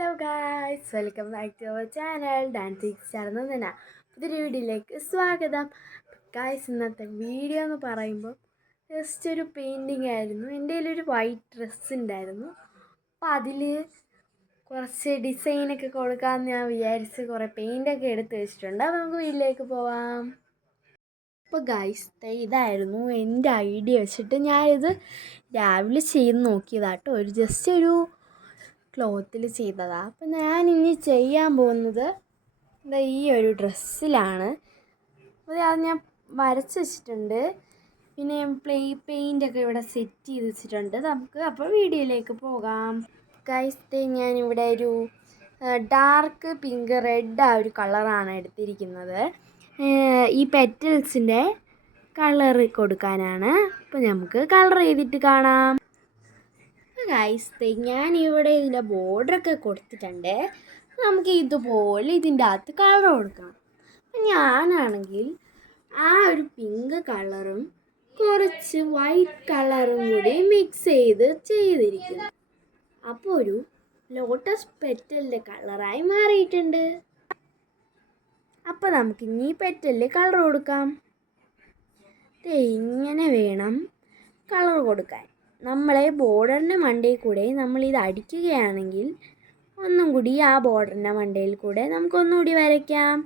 Hello guys welcome back to our channel dancing star Nandana പുതിയൊരു വീഡിയോയിലേക്ക് സ്വാഗതം. Guys ഇന്നത്തെ വീഡിയോ എന്ന് പറയുമ്പോൾ ജസ്റ്റ് ഒരു പെയിന്റിങ് ആയിരുന്നു. എന്റെ ഒരു വൈറ്റ് ഡ്രസ്സ് ഉണ്ടായിരുന്നു. അപ്പോൾ അതിൽ കുറച്ച് ഡിസൈനൊക്കെ കൊടുക്കാമെന്ന് ഞാൻ വിചാരിച്ച് കുറേ പെയിന്റൊക്കെ എടുത്ത് വെച്ചിട്ടുണ്ട്. അപ്പോൾ നമുക്ക് വീട്ടിലേക്ക് പോവാം. അപ്പോൾ ഗൈസ് ഇതായിരുന്നു എന്റെ ഐഡിയ വെച്ചിട്ട് ഞാനിത് രാവിലെ ചെയ്ത് നോക്കിയതാട്ടോ. ഒരു ജസ്റ്റ് ഒരു ക്ലോത്തിൽ ചെയ്തതാണ് അപ്പം ഞാൻ ഇനി ചെയ്യാൻ പോകുന്നത് എന്താ ഈ ഒരു ഡ്രസ്സിലാണ്. അത് ഞാൻ വരച്ച് വെച്ചിട്ടുണ്ട്. പിന്നെ പ്ലേ പെയിന്റൊക്കെ ഇവിടെ സെറ്റ് ചെയ്ത് വെച്ചിട്ടുണ്ട്. നമുക്ക് അപ്പോൾ വീഡിയോയിലേക്ക് പോകാം. ഗൈസ് ഞാനിവിടെ ഒരു ഡാർക്ക് പിങ്ക് റെഡ് ആ ഒരു കളറാണ് എടുത്തിരിക്കുന്നത്. ഈ പെറ്റൽസിന്റെ കളർ കൊടുക്കാനാണ്. അപ്പോൾ നമുക്ക് കളർ ചെയ്തിട്ട് കാണാം. ഗൈസ് ഞാൻ ഇവിടെ ഇതിന്റെ ബോർഡറൊക്കെ കൊടുത്തിട്ടുണ്ട്. നമുക്ക് ഇതുപോലെ ഇതിന്റെ അകത്ത് കളർ കൊടുക്കണം. ഞാനാണെങ്കിൽ ആ ഒരു പിങ്ക് കളറും കുറച്ച് വൈറ്റ് കളറും കൂടി മിക്സ് ചെയ്ത് ചെയ്തിരിക്കുന്നു. അപ്പോൾ ഒരു ലോട്ടസ് പെറ്റലിന്റെ കളറായി മാറിയിട്ടുണ്ട്. അപ്പോൾ നമുക്ക് ഇനി പെറ്റലിൽ കളർ കൊടുക്കാം. ഇങ്ങനെ വേണം കളർ കൊടുക്കാൻ. നമ്മളെ ബോർഡറിന്റെ മണ്ടയിൽ കൂടെ നമ്മൾ ഇത് അടിക്കുകയാണെങ്കിൽ ഒന്നും കൂടി ആ ബോർഡറിന്റെ മണ്ടയിൽ കൂടെ നമുക്കൊന്നുകൂടി വരയ്ക്കാം.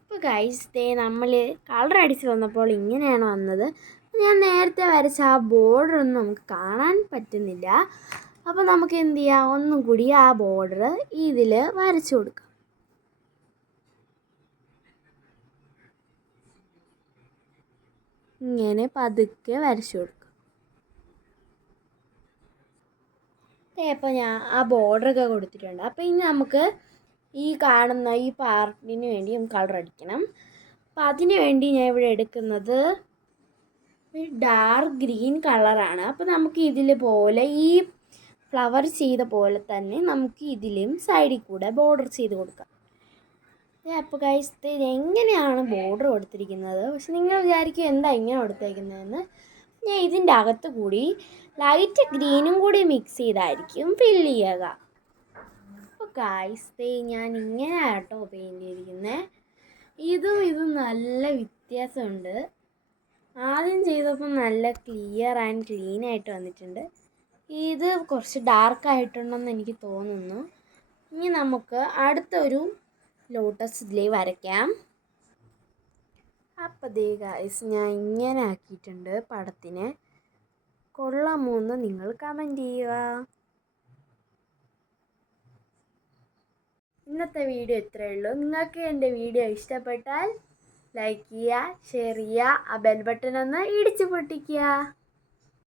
ഇപ്പോൾ ഗൈസ് ദേ നമ്മൾ കളർ അടിച്ച് വന്നപ്പോൾ ഇങ്ങനെയാണ് വന്നത്. ഞാൻ നേരത്തെ വരച്ച ആ ബോർഡറൊന്നും നമുക്ക് കാണാൻ പറ്റുന്നില്ല. അപ്പോൾ നമുക്ക് എന്ത് ചെയ്യാം? ഒന്നും കൂടി ആ ബോർഡർ ഇതിൽ വരച്ചു കൊടുക്കാം. ഇങ്ങനെ പതുക്കെ വരച്ചു കൊടുക്കാം. അപ്പോൾ ഞാൻ ആ ബോർഡറൊക്കെ കൊടുത്തിട്ടുണ്ട്. അപ്പോൾ ഇനി നമുക്ക് ഈ കാണുന്ന ഈ പാർട്ടിന് വേണ്ടി കളർ അടിക്കണം. അപ്പം അതിന് വേണ്ടി ഞാൻ ഇവിടെ എടുക്കുന്നത് ഒരു ഡാർക്ക് ഗ്രീൻ കളറാണ്. അപ്പോൾ നമുക്ക് ഇതിൽ പോലെ ഈ ഫ്ലവർ ചെയ്ത പോലെ തന്നെ നമുക്ക് ഇതിലും സൈഡിൽ കൂടെ ബോർഡർ ചെയ്ത് കൊടുക്കാം. അപ്പോൾ കഴിച്ച് ഇത് എങ്ങനെയാണ് ബോർഡർ കൊടുത്തിരിക്കുന്നത്? പക്ഷെ നിങ്ങൾ വിചാരിക്കും എന്താ ഇങ്ങനെ കൊടുത്തേക്കുന്നതെന്ന്. ഞാൻ ഇതിന്റെ അകത്ത് കൂടി ലൈറ്റ് ഗ്രീനും കൂടി മിക്സ് ചെയ്തായിരിക്കും ഫില്ല് ചെയ്യുക. അപ്പോൾ ഗായ്സ് ഞാൻ ഇങ്ങനെ ആട്ടോ പെയിന്റ് ചെയ്തിരിക്കുന്നത് ഇതും ഇതും നല്ല വ്യത്യാസമുണ്ട്. ആദ്യം ചെയ്തപ്പോൾ നല്ല ക്ലിയർ ആൻഡ് ക്ലീൻ ആയിട്ട് വന്നിട്ടുണ്ട്. ഇത് കുറച്ച് ഡാർക്ക് ആയിട്ടുണ്ടെന്ന് എനിക്ക് തോന്നുന്നു. ഇനി നമുക്ക് അടുത്തൊരു ലോട്ടസ് ഇതിലേ വരയ്ക്കാം. അപ്പോൾ ദേ ഗായ്സ് ഞാൻ ഇങ്ങനെ ആക്കിയിട്ടുണ്ട് പടത്തിനെ. കൊള്ളാമോ എന്ന് നിങ്ങൾ കമന്റ് ചെയ്യുക. ഇന്നത്തെ വീഡിയോ ഇത്രയേ ഉള്ളൂ. നിങ്ങൾക്ക് എന്റെ വീഡിയോ ഇഷ്ടപ്പെട്ടാൽ ലൈക്ക് ചെയ്യുക ഷെയർ ചെയ്യുക ആ ബെൽ ബട്ടൺ ഒന്ന് ഇടിച്ചു പൊട്ടിക്കുക.